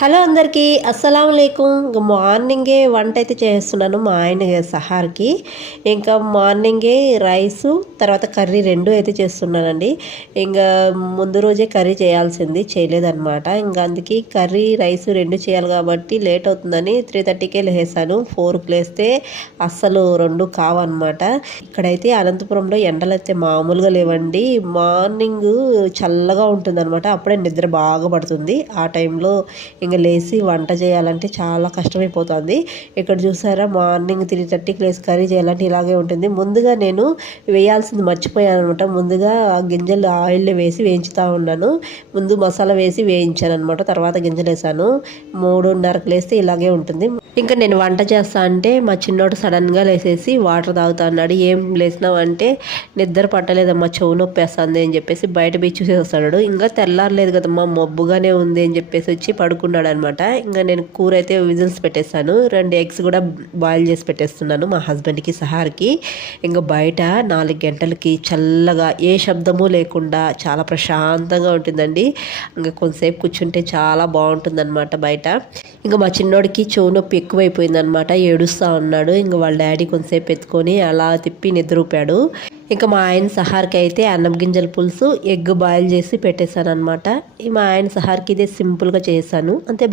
Hello అందరికీ అస్సలం లేకుం ఇంకా మార్నింగే వంట అయితే చేస్తున్నాను మా ఆయన సహార్కి. ఇంకా మార్నింగే రైసు తర్వాత కర్రీ రెండు అయితే చేస్తున్నానండి. ఇంకా ముందు రోజే కర్రీ చేయాల్సింది చేయలేదన్నమాట. ఇంకా అందుకే కర్రీ రైస్ రెండు చేయాలి కాబట్టి లేట్ అవుతుందని త్రీ థర్టీకే లేసాను. ఫోర్కి లేస్తే అస్సలు రెండు కావన్నమాట. ఇక్కడైతే అనంతపురంలో ఎండలు అయితే మామూలుగా లేవండి. మార్నింగ్ చల్లగా ఉంటుందన్నమాట. అప్పుడే నిద్ర బాగా పడుతుంది. ఆ టైంలో ఇంకా లేచి వంట చేయాలంటే చాలా కష్టమైపోతుంది. ఇక్కడ చూసారా మార్నింగ్ త్రీ థర్టీకి లేసి కర్రీ చేయాలంటే ఇలాగే ఉంటుంది. ముందుగా నేను వేయాల్సింది మర్చిపోయాను అనమాట ముందుగా గింజలు ఆయిల్లో వేసి వేయించుతూ ఉన్నాను. ముందు మసాలా వేసి వేయించాను అనమాట తర్వాత గింజలు వేసాను మూడున్నరకు లేస్తే ఇలాగే ఉంటుంది. ఇంకా నేను వంట చేస్తా అంటే మా చిన్నోడు సడన్గా లేసేసి వాటర్ తాగుతా అన్నాడు. ఏం లేసినావు అంటే నిద్ర పట్టలేదమ్మా చెవు నొప్పి వేస్తుంది అని చెప్పేసి బయట బీచ్ చూసేస్తాడు ఇంకా తెల్లారలేదు కదమ్మా మబ్బుగానే ఉంది అని చెప్పేసి వచ్చి పడుకున్నాడు అనమాట ఇంకా నేను కూర అయితే విజిల్స్ పెట్టేస్తాను. రెండు ఎగ్స్ కూడా బాయిల్ చేసి పెట్టేస్తున్నాను మా హస్బెండ్కి సహార్కి. ఇంకా బయట నాలుగు గంటలకి చల్లగా ఏ శబ్దము లేకుండా చాలా ప్రశాంతంగా ఉంటుందండి. ఇంకా కొంతసేపు కూర్చుంటే చాలా బాగుంటుంది బయట. ఇంకా మా చిన్నోడికి చెవు నొప్పి ఎక్కువైపోయిందనమాట ఏడుస్తూ ఉన్నాడు. ఇంక వాళ్ళ డాడీ కొంతసేపు ఎత్తుకొని అలా తిప్పి నిద్రూపాడు. ఇంకా మా ఆయన సహార్కి అయితే అన్నం గింజల పులుసు ఎగ్ బాయిల్ చేసి పెట్టేశాను అనమాట మా ఆయన సహార్కి ఇదే సింపుల్గా చేశాను. అంతే